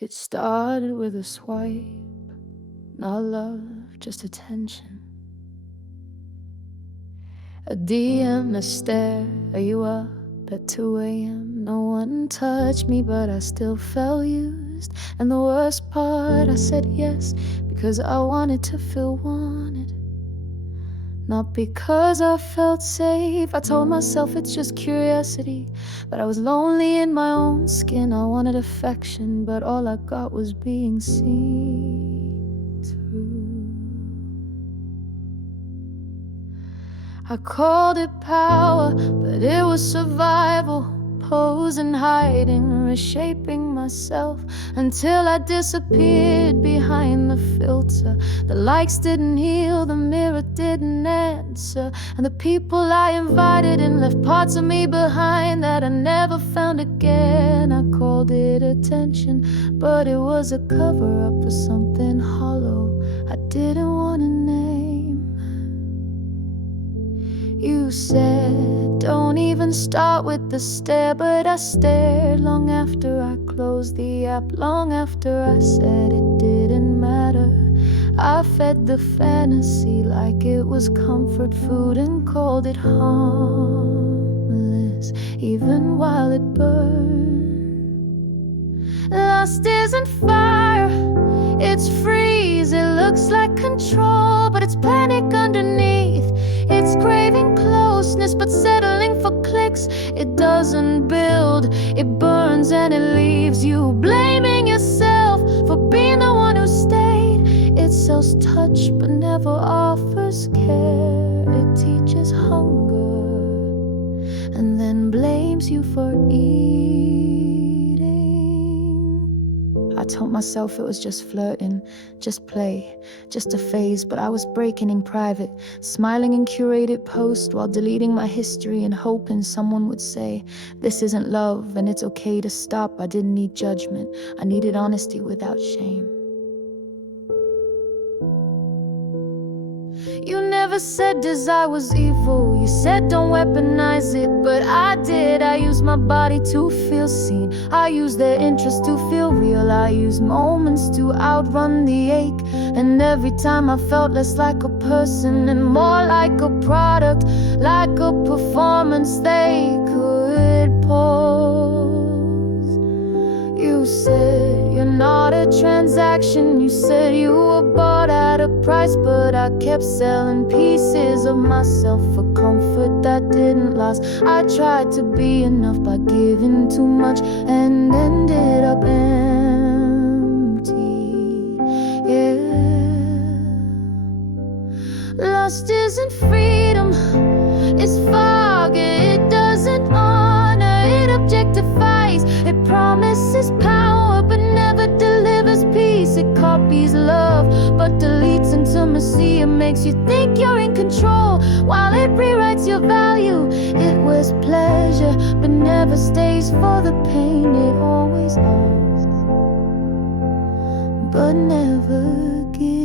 It started with a swipe, not love, just attention. A DM, a stare, are you up at 2 a.m.? No one touched me, but I still felt used. And the worst part, I said yes, because I wanted to feel wanted, not because I felt safe. I told myself it's just curiosity, but I was lonely in my own skin. I wanted affection, but all I got was being seen through. I called it power, but it was survival. Posing, hiding, reshaping myself until I disappeared behind the filter. The likes didn't heal, the mirror didn't answer, and the people I invited in left parts of me behind that I never found again. I called it attention, but it was a cover-up for something hollow I didn't want to name. You said, don't even start with the stare, but I stared long after I closed the app, long after I said it didn't matter. I fed the fantasy like it was comfort food and called it harmless, even while it burned. Lust isn't fire, it's freeze. It looks like control, but it's panic underneath. It's craving closeness, but settling for clicks. It doesn't build, it burns, and it leaves you blaming yourself for being the one who stayed. It sells touch, but never offers care. It teaches hunger, and then blames you for eating. I told myself it was just flirting, just play, just a phase, but I was breaking in private, smiling in curated posts while deleting my history and hoping someone would say, this isn't love and it's okay to stop. I didn't need judgment, I needed honesty without shame. You never said desire was evil. You said don't weaponize it, but I did. I used my body to feel seen. I used their interest to feel real. I used moments to outrun the ache. And every time I felt less like a person and more like a product, like a performance they could pose. You said you're not a transaction. You said you were bought at a price, but I kept selling pieces of myself for comfort that didn't last. I tried to be enough by giving too much and ended up empty. Yeah. Lust isn't freedom, it's fog. It doesn't honor, it objectifies. It promises power but never delivers peace. It copies love but deletes intimacy. It makes you think you're in control while it rewrites your value. It wears pleasure but never stays for the pain. It always asks but never gives.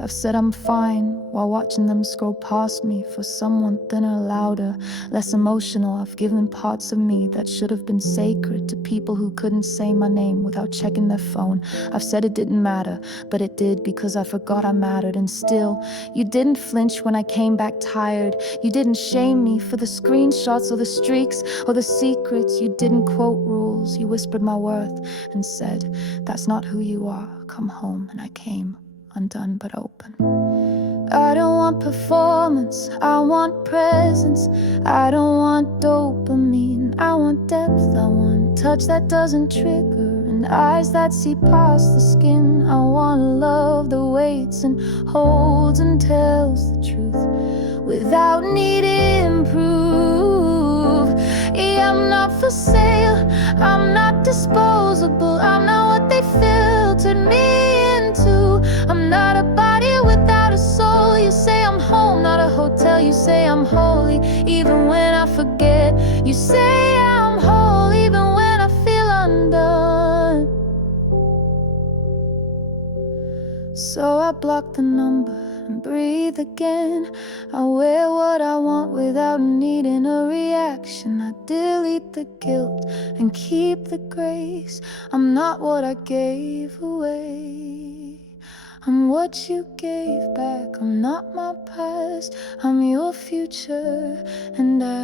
I've said I'm fine while watching them scroll past me for someone thinner, louder, less emotional. I've given parts of me that should have been sacred to people who couldn't say my name without checking their phone. I've said it didn't matter, but it did because I forgot I mattered. And still, you didn't flinch when I came back tired. You didn't shame me for the screenshots or the streaks or the secrets. You didn't quote rules. You whispered my worth and said, that's not who you are. Come home. And I came, undone but open. I don't want performance, I want presence. I don't want dopamine, I want depth. I want touch that doesn't trigger and eyes that see past the skin. I want love that waits and holds and tells the truth without needing proof. Yeah, I'm not for sale, I'm not disposable. I'm not what they filtered me into. I'm not a body without a soul. You say I'm home, not a hotel. You say I'm holy, even when I forget. You say I'm whole, even when I feel undone. So I blocked the number and breathe again. I wear what I want without needing a reaction. I delete the guilt and keep the grace. I'm not what I gave away, I'm what you gave back. I'm not my past, I'm your future, and I